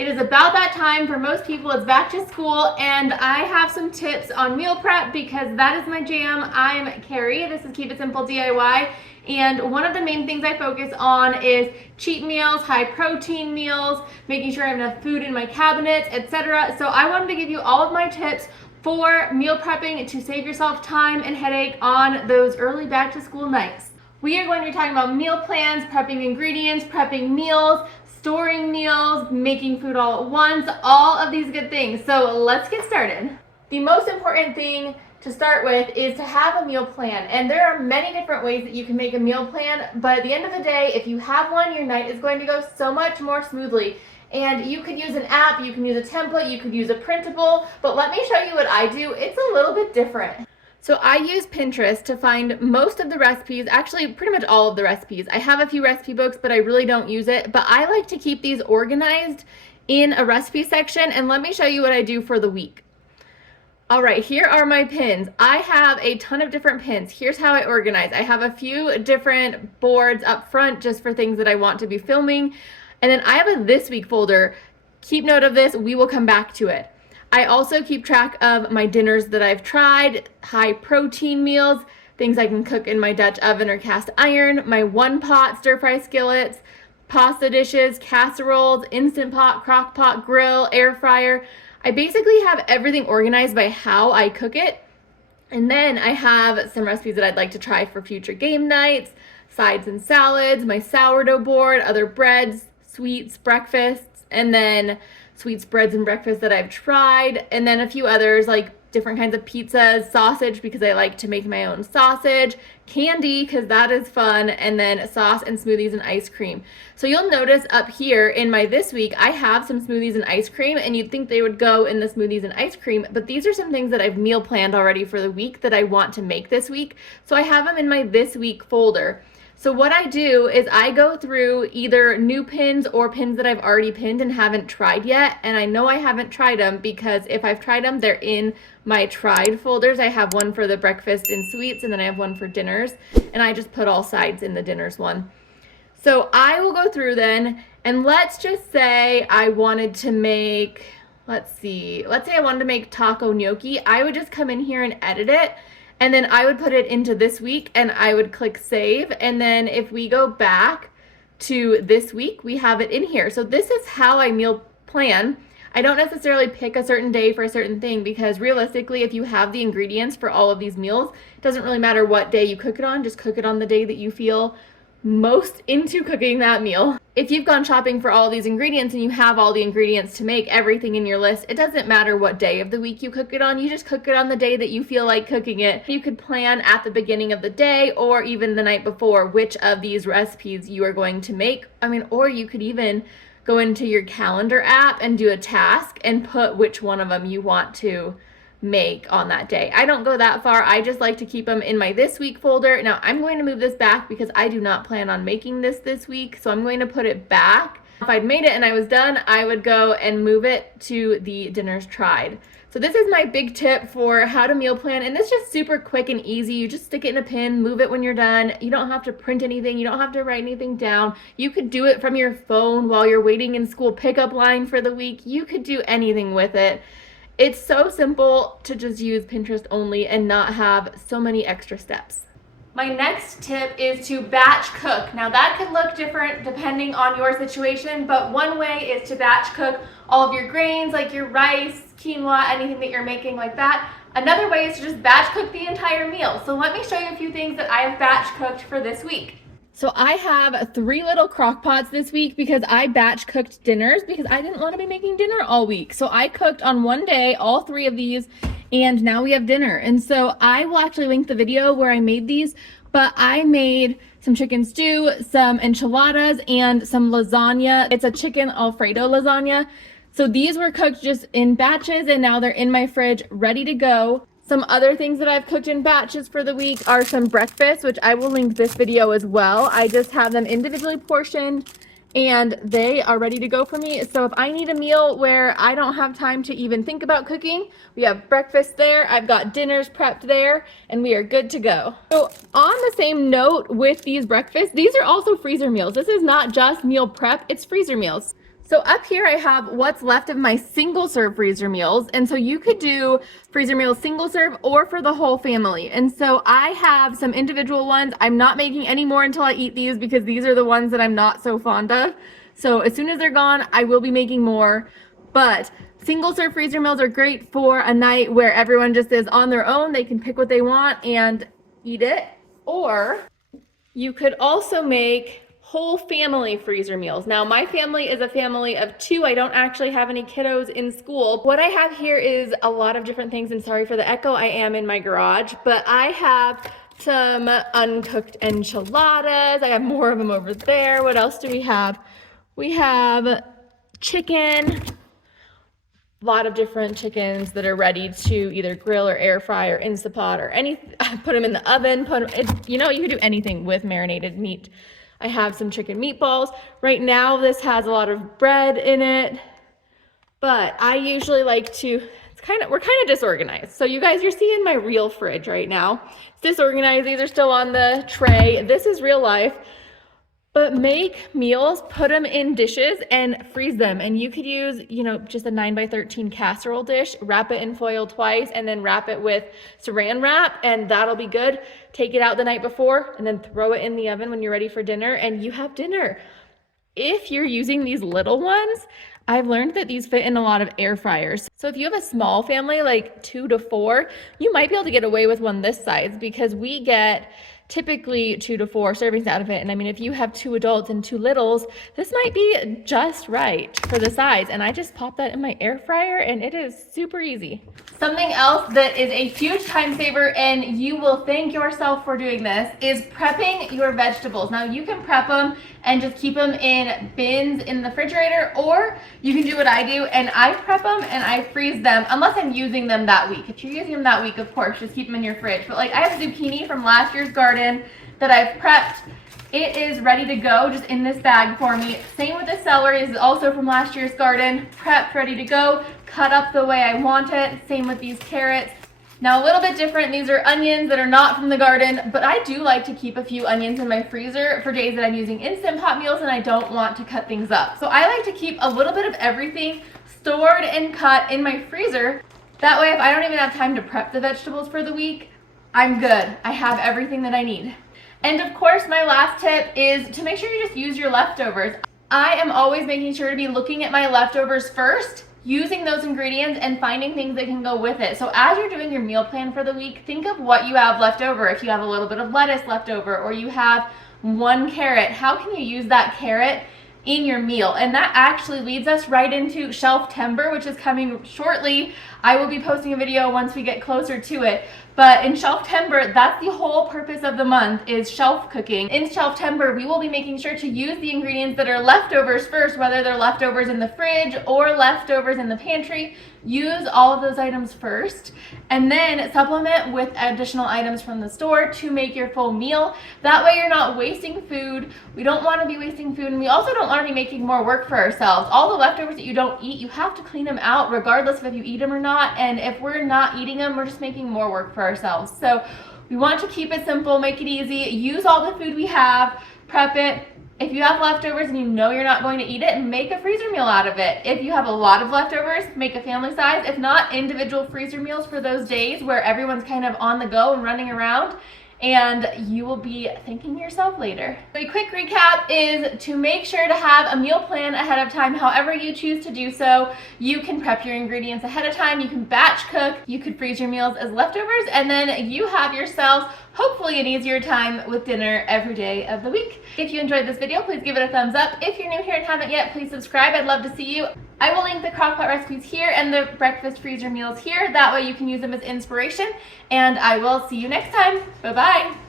It is about that time for most people. It's back to school, and I have some tips on meal prep because that is my jam. I'm Carrie. This is Keep It Simple DIY, and one of the main things I focus on is cheat meals, high protein meals, making sure I have enough food in my cabinets, etc. So I wanted to give you all of my tips for meal prepping to save yourself time and headache on those early back to school nights. We are going to be talking about meal plans, prepping ingredients, prepping meals, storing meals, making food all at once, all of these good things. So let's get started. The most important thing to start with is to have a meal plan. And there are many different ways that you can make a meal plan, but at the end of the day, if you have one, your night is going to go so much more smoothly. And you could use an app, you can use a template, you could use a printable, but let me show you what I do. It's a little bit different. So I use Pinterest to find most of the recipes, actually pretty much all of the recipes. I have a few recipe books, but I really don't use it. But I like to keep these organized in a recipe section, and let me show you what I do for the week. All right, here are my pins. I have a ton of different pins. Here's how I organize. I have a few different boards up front just for things that I want to be filming. And then I have a this week folder. Keep note of this, we will come back to it. I also keep track of my dinners that I've tried, high protein meals, things I can cook in my Dutch oven or cast iron, my one pot stir fry skillets, pasta dishes, casseroles, instant pot, crock pot, grill, air fryer. I basically have everything organized by how I cook it. And then I have some recipes that I'd like to try for future game nights, sides and salads, my sourdough board, other breads, sweets, breakfasts, and then sweets, breads, and breakfasts that I've tried, and then a few others like different kinds of pizzas, sausage because I like to make my own sausage, candy because that is fun, and then sauce and smoothies and ice cream. So you'll notice up here in my this week, I have some smoothies and ice cream, and you'd think they would go in the smoothies and ice cream, but these are some things that I've meal planned already for the week that I want to make this week. So I have them in my this week folder. So what I do is I go through either new pins or pins that I've already pinned and haven't tried yet. And I know I haven't tried them because if I've tried them, they're in my tried folders. I have one for the breakfast and sweets, and then I have one for dinners. And I just put all sides in the dinners one. So I will go through then, and let's just say I wanted to make, let's say I wanted to make taco gnocchi. I would just come in here and edit it. And then I would put it into this week and I would click save. And then if we go back to this week, we have it in here. So this is how I meal plan. I don't necessarily pick a certain day for a certain thing because realistically, if you have the ingredients for all of these meals, it doesn't really matter what day you cook it on. Just cook it on the day that you feel most into cooking that meal. If you've gone shopping for all of these ingredients and you have all the ingredients to make everything in your list, it doesn't matter what day of the week you cook it on. You just cook it on the day that you feel like cooking it. You could plan at the beginning of the day or even the night before which of these recipes you are going to make. Or you could even go into your calendar app and do a task and put which one of them you want to make on that day. I don't go that far. I just like to keep them in my this week folder. Now I'm going to move this back because I do not plan on making this week. So I'm going to put it back. If I'd made it and I was done, I would go and move it to the dinners tried. So this is my big tip for how to meal plan. And it's just super quick and easy. You just stick it in a pin, move it when you're done. You don't have to print anything. You don't have to write anything down. You could do it from your phone while you're waiting in school pickup line for the week. You could do anything with it. It's so simple to just use Pinterest only and not have so many extra steps. My next tip is to batch cook. Now that could look different depending on your situation, but one way is to batch cook all of your grains, like your rice, quinoa, anything that you're making like that. Another way is to just batch cook the entire meal. So let me show you a few things that I have batch cooked for this week. So I have 3 little crock pots this week because I batch cooked dinners because I didn't want to be making dinner all week. So I cooked on one day all 3 of these, and now we have dinner. And so I will actually link the video where I made these, but I made some chicken stew, some enchiladas, and some lasagna. It's a chicken Alfredo lasagna. So these were cooked just in batches, and now they're in my fridge ready to go. Some other things that I've cooked in batches for the week are some breakfast, which I will link this video as well. I just have them individually portioned and they are ready to go for me. So if I need a meal where I don't have time to even think about cooking, we have breakfast there, I've got dinners prepped there, and we are good to go. So on the same note with these breakfasts, these are also freezer meals. This is not just meal prep, it's freezer meals. So up here I have what's left of my single serve freezer meals. And so you could do freezer meals single serve or for the whole family. And so I have some individual ones. I'm not making any more until I eat these because these are the ones that I'm not so fond of. So as soon as they're gone, I will be making more. But single serve freezer meals are great for a night where everyone just is on their own. They can pick what they want and eat it. Or you could also make whole family freezer meals. Now, my family is a family of 2. I don't actually have any kiddos in school. What I have here is a lot of different things, and sorry for the echo, I am in my garage, but I have some uncooked enchiladas. I have more of them over there. What else do we have? We have chicken, a lot of different chickens that are ready to either grill or air fry or Instapot or anything. Put them in the oven, you know, you can do anything with marinated meat. I have some chicken meatballs. Right now, this has a lot of bread in it, but I usually like to, we're kind of disorganized. So you guys, you're seeing my real fridge right now. It's disorganized, these are still on the tray. This is real life. But make meals, put them in dishes and freeze them. And you could use, you know, just a 9x13 casserole dish, wrap it in foil twice, and then wrap it with saran wrap, and that'll be good. Take it out the night before and then throw it in the oven when you're ready for dinner, and you have dinner. If you're using these little ones, I've learned that these fit in a lot of air fryers. So if you have a small family, like 2 to 4, you might be able to get away with one this size because we get typically 2 to 4 servings out of it. And I mean, if you have 2 adults and 2 littles, this might be just right for the size. And I just pop that in my air fryer and it is super easy. Something else that is a huge time saver, and you will thank yourself for doing this, is prepping your vegetables. Now you can prep them and just keep them in bins in the refrigerator, or you can do what I do and I prep them and I freeze them unless I'm using them that week. If you're using them that week, of course, just keep them in your fridge. But like I have zucchini from last year's garden that I've prepped. It is ready to go just in this bag for me. Same with the celery, this is also from last year's garden, prepped, ready to go, cut up the way I want it. Same with these carrots. Now a little bit different, these are onions that are not from the garden, but I do like to keep a few onions in my freezer for days that I'm using Instant Pot meals and I don't want to cut things up. So I like to keep a little bit of everything stored and cut in my freezer. That way if I don't even have time to prep the vegetables for the week, I'm good. I have everything that I need. And of course, my last tip is to make sure you just use your leftovers. I am always making sure to be looking at my leftovers first, using those ingredients and finding things that can go with it. So as you're doing your meal plan for the week, think of what you have left over. If you have a little bit of lettuce left over, or you have 1 carrot, how can you use that carrot in your meal? And that actually leads us right into Shelftember, which is coming shortly. I will be posting a video once we get closer to it. But in Shelftember, that's the whole purpose of the month, is shelf cooking. In Shelftember, we will be making sure to use the ingredients that are leftovers first, whether they're leftovers in the fridge or leftovers in the pantry. Use all of those items first, and then supplement with additional items from the store to make your full meal. That way you're not wasting food. We don't want to be wasting food, and we also don't want to be making more work for ourselves. All the leftovers that you don't eat, you have to clean them out regardless of if you eat them or not, and if we're not eating them, we're just making more work for ourselves. So we want to keep it simple, make it easy, use all the food we have, prep it. If you have leftovers and you know you're not going to eat it, make a freezer meal out of it. If you have a lot of leftovers, make a family size. If not, individual freezer meals for those days where everyone's kind of on the go and running around, and you will be thanking yourself later. So a quick recap is to make sure to have a meal plan ahead of time, however you choose to do so. You can prep your ingredients ahead of time, you can batch cook, you could freeze your meals as leftovers, and then you have yourself hopefully an easier time with dinner every day of the week. If you enjoyed this video, please give it a thumbs up. If you're new here and haven't yet, please subscribe. I'd love to see you. I will link the crockpot recipes here and the breakfast freezer meals here. That way you can use them as inspiration. And I will see you next time. Bye-bye.